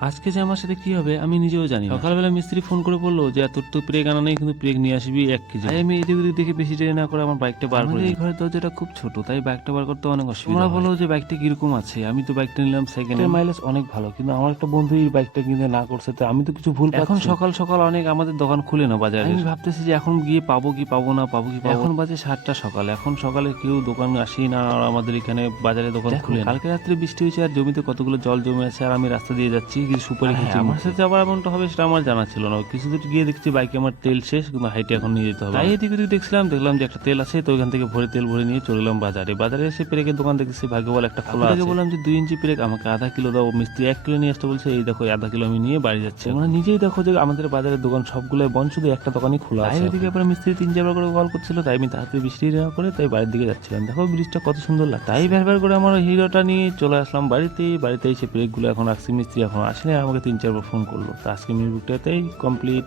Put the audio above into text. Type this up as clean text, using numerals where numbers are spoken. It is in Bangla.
আজকে যে আমার সাথে কি হবে আমি নিজেও জানি না। সকালবেলা মিস্ত্রি ফোন করে বললো যে তোর তো ব্রেক আনা নেই, কিন্তু ব্রেক নিয়ে আসবি 1 কেজি। তাই আমি এদিক ওদিক দেখে বেশি দেরি না করে আমার বাইকটা বার করে। এই ঘরের দরজাটা খুব ছোট, তাই বাইকটা বার করতে অনেক অসুবিধা। তোমরা বলো যে বাইকটা কিরকম আছে? আমি তো বাইকটা নিলাম সেকেন্ড হ্যান্ড, মাইলেজ অনেক ভালো, কিন্তু আমার একটা বন্ধু এই বাইকটা কিনতে না করছে, তো আমি তো কিছু ভুল পাচ্ছি। এখন সকাল সকাল অনেক আমাদের দোকান খুলে না বাজারে। আমি ভাবতেছি যে এখন গিয়ে পাবো কি পাবো না, পাবো কি পাবো। এখন বাজে 7টা সকাল, এখন সকালে কেউ দোকান আসেই না, আর আমাদের এখানে বাজারে দোকান খুলে না। কালকে রাত্রে বৃষ্টি হয়েছে আর জমিতে কতগুলো জল জমে আছে, আর আমি রাস্তা দিয়ে যাচ্ছি কিছু সুপারি খেতে। আমার সাথে আবার এমনটা হবে সেটা আমার জানা ছিল না। কিছু দূর গিয়ে দেখছি বাইকে আমার তেল শেষ, কিন্তু হাইটে এখন নিয়ে যেতে হবে। তাই এদিক ওদিক দেখলাম যে একটা তেল আছে, তো ওইখান থেকে ভরে তেল ভরে নিয়ে চলে গেলাম বাজারে। বাজারে এসে পেরেকের দোকান দেখছি ভাগ্য বলে একটা খোলা আছে। বললাম যে 2 ইঞ্চি পেরেক আমাকে আধা কিলো দাও। মিস্ত্রি 1 কিলো নিয়ে আসতে বলছে। এই দেখো আধা কিলো আমি নিয়ে বাড়ি যাচ্ছি। তোমরা নিজেই দেখো যে আমাদের বাজারের দোকান সবগুলো বন্ধ, শুধু একটা দোকানই খোলা আছে। এদিকে আবার মিস্ত্রি 3-4 বার করে কল করছিল, তাই আমি তাড়াতাড়ি বৃষ্টি না করে তাই বাড়ির দিকে যাচ্ছিলাম। দেখো ব্রিজটা কত সুন্দর লাগে। তাই ভ্যার করে আমার হিরোটা নিয়ে চলে আসলাম বাড়িতে এসে পেরেকগুলো এখন রাখছি। মিস্ত্রি এখন আসেনি, আমাকে 3-4 বার ফোন করলো। তো আজকে মিরপুরটাতেই কমপ্লিট।